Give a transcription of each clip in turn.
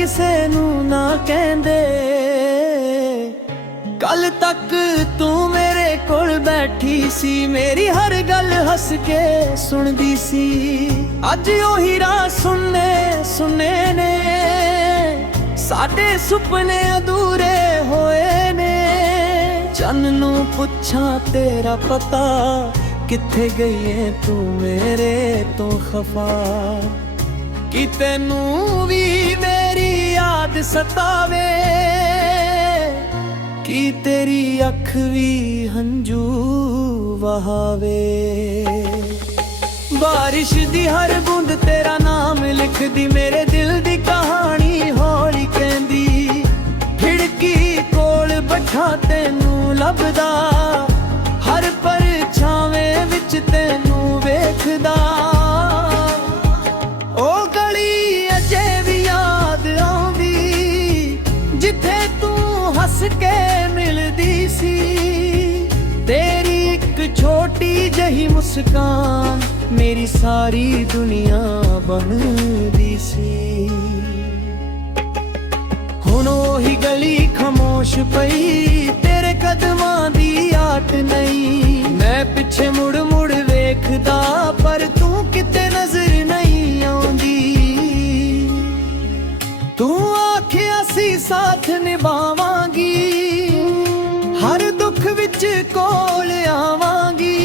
किसे नू ना कहंदे। कल तक तू मेरे कोल बैठी सी, मेरी हर गल हस के सुनदी सी। अज ओही राह सुनने सुने ने, साडे सुपने अधूरे होए ने। चन्न नू पुछां तेरा पता, किथे गई है तू मेरे तो खफा। कि तैनू भी मेरी याद सतावे, कि तेरी अख भी हंजू वहावे। बारिश दी हर बूंद तेरा नाम लिख दी, मेरे दिल दी कहानी हौली कहंदी। खिड़की कोल बैठा तैनू लभदा, हर परछावे विच तैनू वेखदा। ओ गली अजे भी याद आउंदी, जिथे तू हस के मिलदी सी। तेरी एक छोटी जही मुस्कान मेरी सारी दुनिया बनदी सी। हुण ओही गली खामोश पई, तेरे कदमां दी आट नहीं। मैं पिछे मुड़ मुड़ वेखदा, पर तू किते नजर नहीं आउंदी। तू आखिया सी साथ निभावांगी, हर दुख विच कोल आवांगी।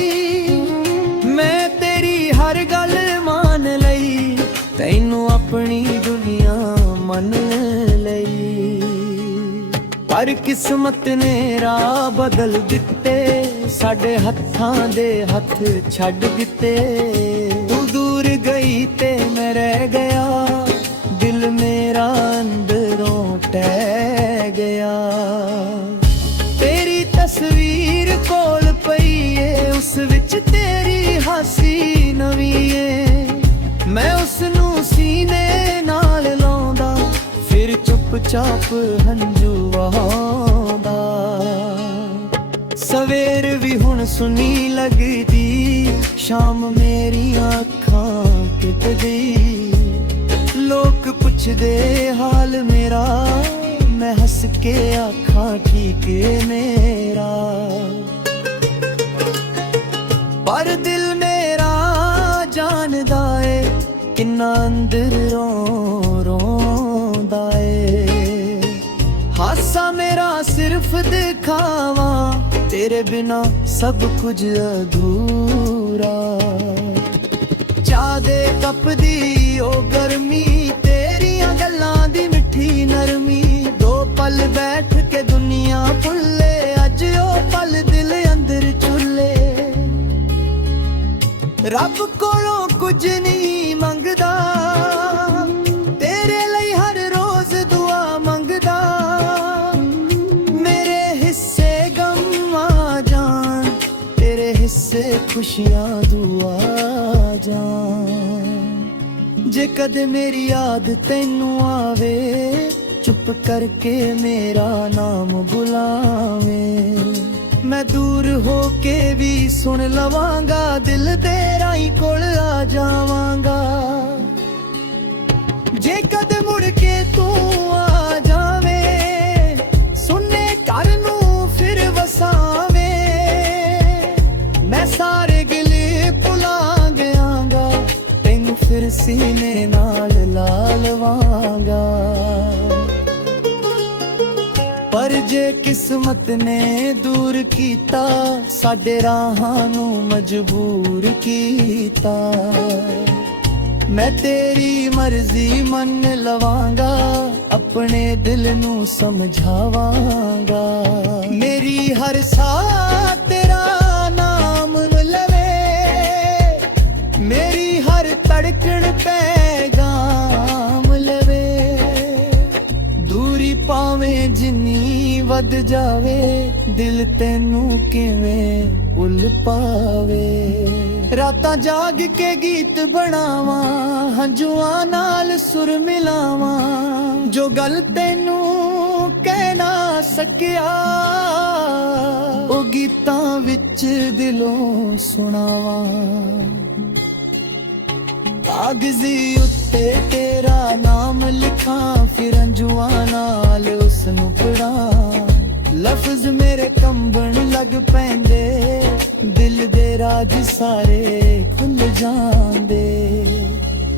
मैं तेरी हर गल मान लई, तैनू अपनी दुनिया मन लई। पर किस्मत ने राह बदल दिते, साडे हत्थां दे हथ छड्ड दिते। तू दूर गई ते मैं रह गया, दिल मेरा अंदरों टह गया। तेरी तस्वीर कोल पई है, उस विच तेरी हासी नवीं है। मैं उसनू सीने नाल लाउंदा, फिर चुपचाप हंजू वहांदा। सवेर भी हुण सुनी लगदी, शाम मेरी अखां किटदी। लोग पुछदे हाल मेरा, मैं हस के आखां ठीक मेरा। पर दिल मेरा जानदा है, किन्ना अंदरों रोंदा है। हासा मेरा सिर्फ दिखावा, तेरे बिना सब कुछ अधूरा। चाह दे कप दी ओ गर्मी, तेरियां गल्लां दी मिठी नरमी। दो पल बैठ के दुनिया भुल्ले, अज ओ पल दिल अंदर चुल्ले। रब कोलों कुछ नहीं मंगदा, तेरे लई हर रोज दुआ मंगदा। मेरे हिस्से गम आ जान, तेरे हिस्से खुशियां दुआ जान। जे कदे मेरी याद तैनू आवे, चुप करके मेरा नाम बुलावे। मैं दूर हो के भी सुन लवांगा, दिल तेरा ही कोल आ जावांगा। जे कद मुड़ के तू आ जावे, सुने घर नू फिर वसावे। मैं सारे गिले भुला गयांगा, तैनू फिर सीने नाल ला लवांगा। पर जे किस्मत ने दूर कीता, साडे राहां नू मजबूर कीता। मैं तेरी मर्जी मन लवांगा, अपने दिल नू समझावांगा। मेरी हर साह तेरा नाम लवे, मेरी हर धड़कन पैगाम लवे। दूरी पावें जिन्नी वध जावे, दिल तैनू किवें उल पावे। रातां जाग के गीत बनावां, हंजुआं नाल सुर मिलावां। जो गल तैनू कह ना सकिया, ओ गीतां विच दिलों सुनावां। कागज़ी उत्ते तेरा नाम लिखां, फिर ਹੰਝੂਆਂ ਨਾਲ ਉਸ ਨੂੰ ਪੜਾਂ। ਲਫ਼ਜ਼ ਮੇਰੇ ਕੰਬਣ ਲੱਗ ਪੈਂਦੇ, ਦਿਲ ਦੇ ਰਾਜ ਸਾਰੇ ਖੁੱਲ ਜਾਂਦੇ।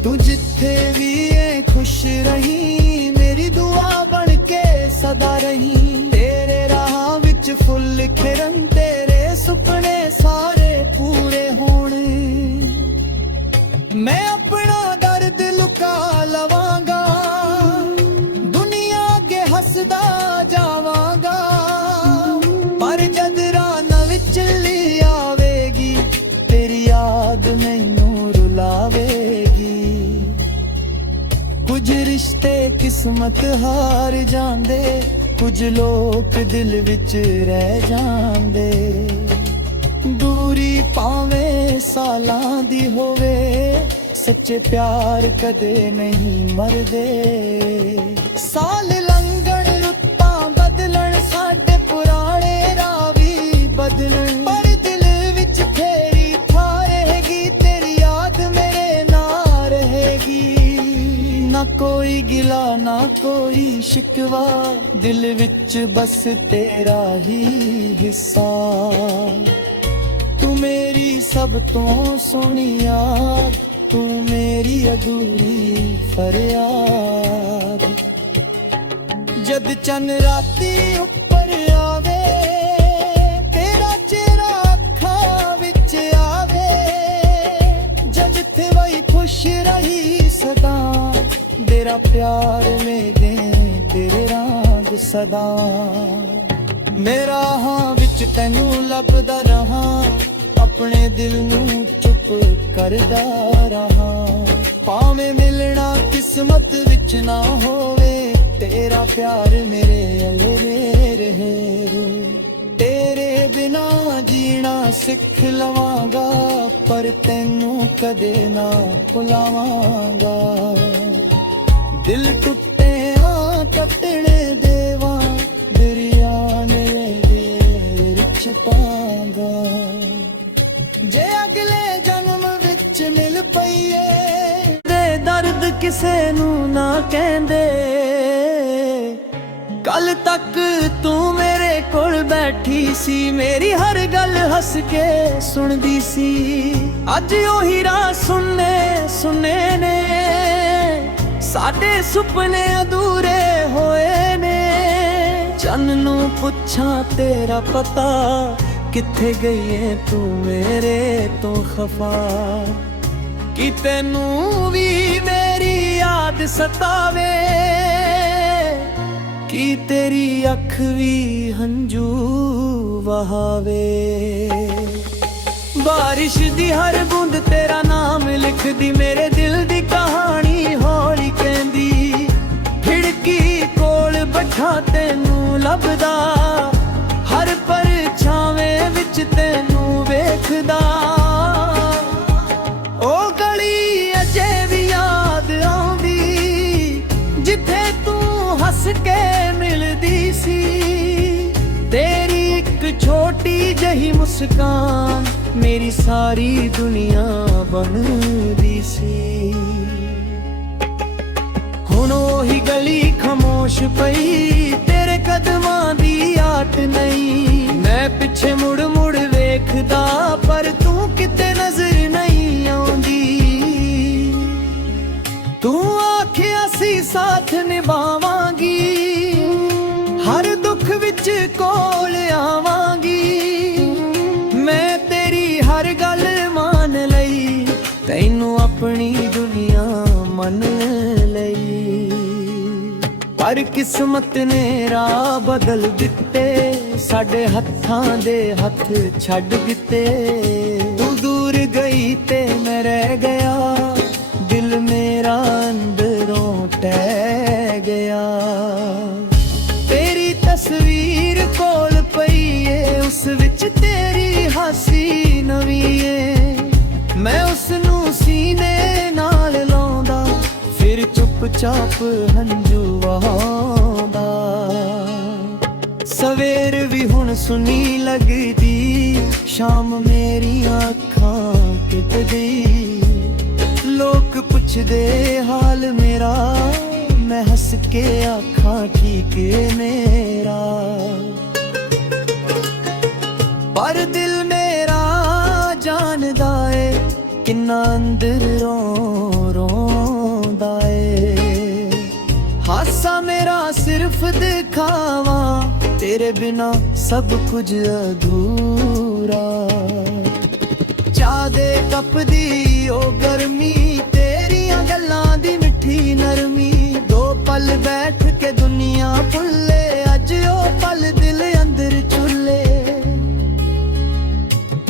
ਤੂੰ ਜਿੱਥੇ ਵੀ ਏ ਖੁਸ਼ ਰਹੀਂ, ਮੇਰੀ ਦੁਆ ਬਣ ਕੇ ਸਦਾ ਰਹੀਂ। ਤੇਰੇ ਰਾਹਾਂ ਵਿੱਚ ਫੁੱਲ ਖਿੜਨ, ਤੇਰੇ ਸੁਪਨੇ ਸਾਰੇ ਪੂਰੇ ਹੋਣ। ਮੈਂ ਆਪਣਾ ਦਰਦ ਲੁਕਾ ਲਵਾਂਗਾ, ਦੁਨੀਆ ਅੱਗੇ ਹੱਸਦਾ ਜਾਵਾਂਗਾ। ਪਰ ਜਦ ਰਾਹ ਵਿੱਚ ਲਈ ਆਵੇਗੀ, ਤੇਰੀ ਯਾਦ ਮੈਨੂੰ ਰੁਲਾਵੇਗੀ। ਕੁਝ ਰਿਸ਼ਤੇ ਕਿਸਮਤ ਹਾਰ ਜਾਂਦੇ, ਕੁਝ ਲੋਕ ਦਿਲ ਵਿੱਚ ਰਹਿ ਜਾਂਦੇ। ਦੂਰੀ ਭਾਵੇਂ ਸਾਲਾਂ ਦੀ ਹੋਵੇ, ਸੱਚੇ ਪਿਆਰ ਕਦੇ ਨਹੀਂ ਮਰਦੇ। ਸਾਲ ਲੰਘਣ, ਰੁੱਤਾਂ ਬਦਲਣ, ਸਾਡੇ ਪੁਰਾਣੇ ਰਾਹ ਵੀ ਬਦਲਣ, ਪਰ ਦਿਲ ਵਿੱਚ ਤੇਰੀ ਥਾਂ ਰਹੇਗੀ। ਤੇਰੀ ਯਾਦ ਮੇਰੇ ਨਾਲ ਰਹੇਗੀ। ਨਾ ਕੋਈ ਗਿਲਾ ਨਾ ਕੋਈ ਸ਼ਿਕਵਾ, ਦਿਲ ਵਿੱਚ ਬਸ ਤੇਰਾ ਹੀ ਹਿੱਸਾ। ਤੂੰ ਮੇਰੀ ਸਭ ਤੋਂ ਸੋਹਣੀ ਯਾਦ, ਤੂੰ ਮੇਰੀ ਅਧੂਰੀ ਫਰਿਆਦ। ਜਦ ਚੰਨ ਰਾਤੀ ਉੱਪਰ ਆਵੇ, ਤੇਰਾ ਚਿਹਰਾ ਅੱਖਾਂ ਵਿੱਚ ਆਵੇ। ਜਦ ਥੇ ਵਈ ਖੁਸ਼ ਰਹੀ ਸਦਾ, ਤੇਰਾ ਪਿਆਰ ਮੇਰੇ ਤੇਰੇ ਰੰਗ ਸਦਾ। ਮੇਰਾ ਹਾਂ ਵਿੱਚ ਤੈਨੂੰ ਲੱਭਦਾ ਰਹਾ, ਆਪਣੇ ਦਿਲ ਨੂੰ ਚੁੱਪ ਕਰਦਾ ਰਹਾ। ਭਾਵੇਂ ਮਿਲਣਾ ਕਿਸਮਤ ਵਿੱਚ ਨਾ ਹੋਵੇ, ਤੇਰਾ ਪਿਆਰ ਮੇਰੇ ਅਲਵੇ ਰਹੇ। ਤੇਰੇ ਬਿਨਾ ਜੀਣਾ ਸਿੱਖ ਲਵਾਂਗਾ, ਪਰ ਤੈਨੂੰ ਕਦੇ ਨਾ ਭੁਲਾਵਾਂਗਾ। ਦਿਲ ਟੁੱਟਿਆ ਕੱਟਣੇ ਦੇਵਾਂ, ਦਰਿਆ ਨੇ ਦੇ ਵਿੱਚ ਪਾਂਗਾ। ਜੇ ਅਗਲੇ ਜਨਮ ਵਿੱਚ ਮਿਲ ਪਈਏ, ਦੇ ਦਰਦ ਕਿਸੇ ਨੂੰ ਨਾ ਕਹਿੰਦੇ। ਕੱਲ ਤੱਕ ਤੂੰ ਮੇਰੇ ਕੋਲ ਬੈਠੀ ਸੀ, ਮੇਰੀ ਹਰ ਗੱਲ ਹੱਸ ਕੇ ਸੁਣਦੀ ਸੀ। ਅੱਜ ਉਹੀ ਰਾਹ ਸੁਣੇ ਸੁਣੇ ਨੇ, ਸਾਡੇ ਸੁਪਨੇ ਅਧੂਰੇ ਹੋਏ ਨੇ। ਚੰਨ ਨੂੰ ਪੁੱਛਾਂ ਤੇਰਾ ਪਤਾ, ਕਿੱਥੇ ਗਈ ਏ ਤੂੰ ਮੇਰੇ ਤੋਂ ਖਫਾ। ਕਿ ਤੈਨੂੰ ਵੀ ਮੇਰੀ ਯਾਦ ਸਤਾਵੇ, ਕਿ ਤੇਰੀ ਅੱਖ ਵੀ ਹੰਝੂ ਵਹਾਵੇ। ਬਾਰਿਸ਼ ਦੀ ਹਰ ਬੂੰਦ ਤੇਰਾ ਨਾਮ ਲਿਖਦੀ, ਮੇਰੇ ਦਿਲ ਦੀ ਕਹਾਣੀ ਹੌਲੀ ਕਹਿੰਦੀ। ਖਿੜਕੀ ਕੋਲ ਬੈਠਾ ਤੈਨੂੰ ਲੱਭਦਾ, ਹਰ ਪਰਛਾਵੇਂ ਵਿੱਚ ਤੈਨੂੰ ਵੇਖਦਾ। ਉਹ ਗਲੀ ਅਜੇ ਵੀ ਯਾਦ ਆਉਂਦੀ, ਜਿੱਥੇ ਤੂੰ ਹੱਸ ਕੇ ਮਿਲਦੀ ਸੀ। ਤੇਰੀ ਇੱਕ ਛੋਟੀ ਜਿਹੀ ਮੁਸਕਾਨ, ਮੇਰੀ ਸਾਰੀ ਦੁਨੀਆ ਬਣਦੀ ਸੀ। ਹੁਣ ਉਹੀ ਗਲੀ ਖਾਮੋਸ਼ ਪਈ, ਤੇਰੇ ਕਦਮਾਂ ਦੀ ਆਟ ਨਹੀਂ। ਮੈਂ ਪਿੱਛੇ ਮੁੜ ਮੁੜ ਵੇਖਦਾ, ਪਰ ਤੂੰ ਕਿਤੇ ਨਜ਼ਰ ਨਹੀਂ ਆਉਂਦੀ। ਤੂੰ ਆਖਿਆ ਸੀ ਸਾਥ ਨਿਭਾਵਾਂਗੀ, ਹਰ ਦੁੱਖ ਵਿੱਚ ਕੋਲ ਆਵਾਂਗੀ। ਮੈਂ ਤੇਰੀ ਹਰ ਗੱਲ ਮੰਨ ਲਈ, ਤੈਨੂੰ ਆਪਣੀ ਦੁਨੀਆ ਮੰਨ ਲਈ। ਪਰ ਕਿਸਮਤ ਨੇ ਰਾਹ ਬਦਲ ਦਿੱਤੇ, ਸਾਡੇ ਹੱਥਾਂ ਦੇ ਹੱਥ ਛੱਡ ਦਿੱਤੇ। ਤੂੰ ਦੂਰ ਗਈ ਤੇ ਮੈਂ ਰਹਿ ਗਿਆ, ਦਿਲ ਮੇਰਾ ਅੰਦਰੋਂ ਟਹਿ ਗਿਆ। ਤੇਰੀ ਤਸਵੀਰ ਕੋਲ ਪਈ ਏ, ਉਸ ਵਿੱਚ ਤੇਰੀ ਹਾਸੀ ਨਵੀਂ ਏ। ਮੈਂ ਉਸ ਨੂੰ ਸੀਨੇ ਨਾਲ ਲਾਉਂਦਾ, ਫਿਰ ਚੁੱਪਚਾਪ ਹੰਝੂ ਵਹਾਉਂਦਾ। ਸਵੇਰ ਵੀ ਹੁਣ ਸੁਨੀ ਲੱਗਦੀ, ਸ਼ਾਮ ਮੇਰੀਆਂ ਅੱਖਾਂ ਕਿਟਦੀ। ਲੋਕ ਪੁੱਛਦੇ ਹਾਲ ਮੇਰਾ, मैं हंस के आखा ठीक मेरा, पर दिल मेरा जानदा है किन्ना अंदर रोंदा है। हासा मेरा सिर्फ दिखावा, तेरे बिना सब कुछ अधूरा। चाह दे कप दी ओ गर्मी, तेरियां गल्लां दी मिठी नरमी। दो पल बैठ के दुनिया भुल्ले, अज ओ पल दिल अंदर चुले।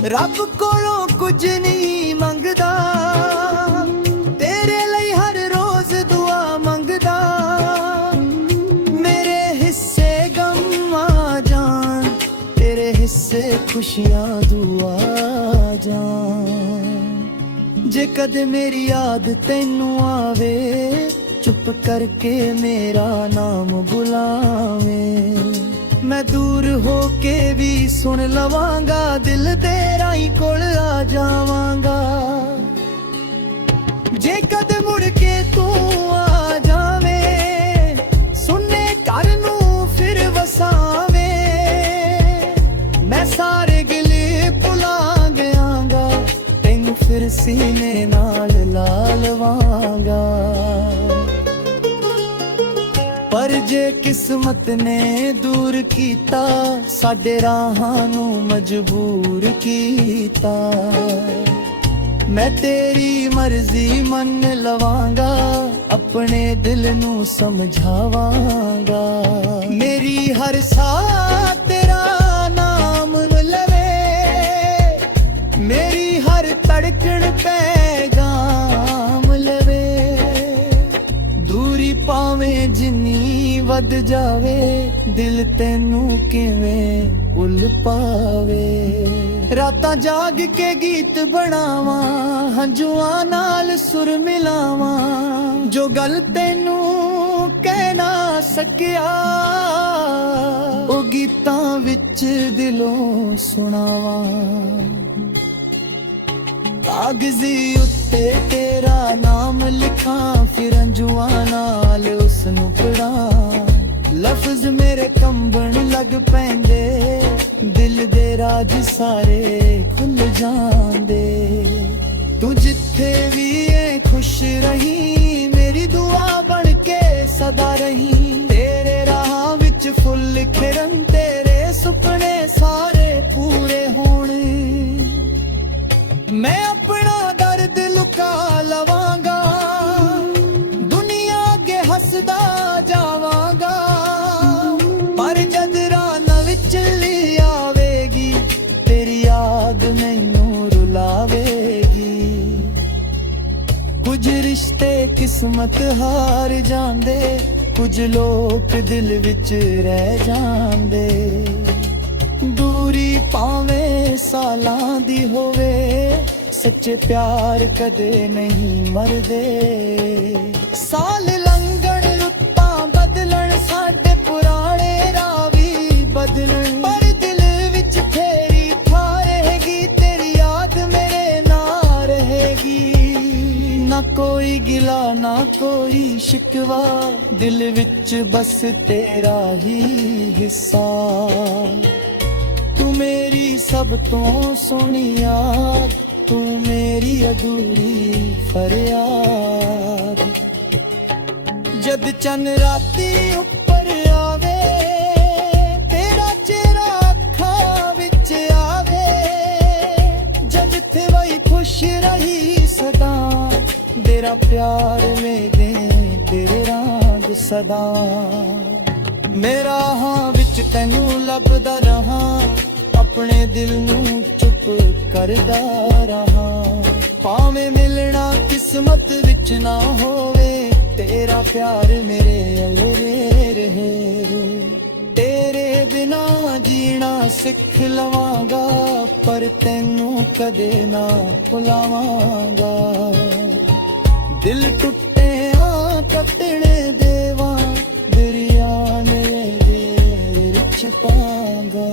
रब कोलों कुछ नहीं मंगदा, तेरे लिए हर रोज दुआ मंगदा। मेरे हिस्से गम आ जान, तेरे हिस्से खुशियां दुआ जान। जे कदे मेरी याद तैनू आवे, चुप करके मेरा नाम बुलावे। मैं दूर होके भी सुन लवांगा, दिल तेरा ही कोल आ जावांगा। जे कदे मुड़ के तू आ जावे, सुने घर नू फिर वसावे। मैं सारे गिले भुला गयांगा, तैनू फिर सीने नाल ला लवांगा। पर जे किस्मत ने दूर कीता, साडे राहां नू मजबूर कीता। मैं तेरी मर्जी मन लवांगा, अपने दिल नू समझावांगा। मेरी हर साह तेरा नाम लवे, मेरी हर धड़कन पैगाम लवे। दूरी पावें जिन्नी वध जावे, दिल तैनू किवें उल पावे। रातां जाग के गीत बनावां, हंजुआं नाल सुर मिलावां। जो गल तैनू कह ना सकिया, ओ गीतां विच दिलों सुणावां। कागजी उत्ते तेरा नाम लिखा, फिर अंजुआं नाल उसनू पढ़ां। लफ्ज मेरे कंबण लग पैंदे, दिल दे राज सारे खुल जांदे। तू जिथे भी है खुश रही, मेरी दुआ बन के सदा रही। तेरे राह विच फुल खिरन, तेरे सुपने सारे पूरे होने। मैं अपना दर्द लुका लवांगा, दुनिया अगे हसदा जावांगा। पर जद राह विच ली आवेगी, तेरी याद मैनू रुलावेगी। कुछ रिश्ते किस्मत हार जांदे, कुछ लोग दिल विच रह जांदे। दूरी पावें सालां दी होवे, सच्चे प्यार कदे नहीं मरदे। साल लंघण रुत्तां बदलण, साडे पुराने राह वी बदलण। पर दिल विच तेरी था रहेगी, तेरी याद मेरे नाल रहेगी। ना कोई गिला ना कोई शिकवा, दिल विच बस तेरा ही हिस्सा। तू मेरी सब तो सोहनी याद, तू मेरी अधूरी फरियाद। जद चन राती उपर आवे, तेरा चेहरा अखां विच आवे। जद थे वही खुश रही सदा, तेरा प्यार में दे तेरे रंग सदा। मेरा हाँ विच तैनू लभदा रहा, अपने दिल नू चुप करदा रहा। भावें मिलना किस्मत विच ना होवे, तेरा प्यार मेरे अले रहे। तेरे बिना जीना सिख लवांगा, पर तैनू कदे ना भुलावांगा। दिल टुटे कटने देवा, दरिया ने विच पांगा।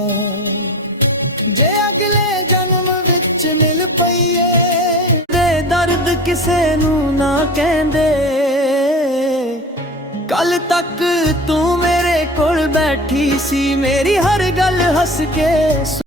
जे अगले जन्म विच मिल पईए, दे दर्द किसे नू ना कहंदे। तक तू मेरे कोल बैठी सी, मेरी हर गल हस के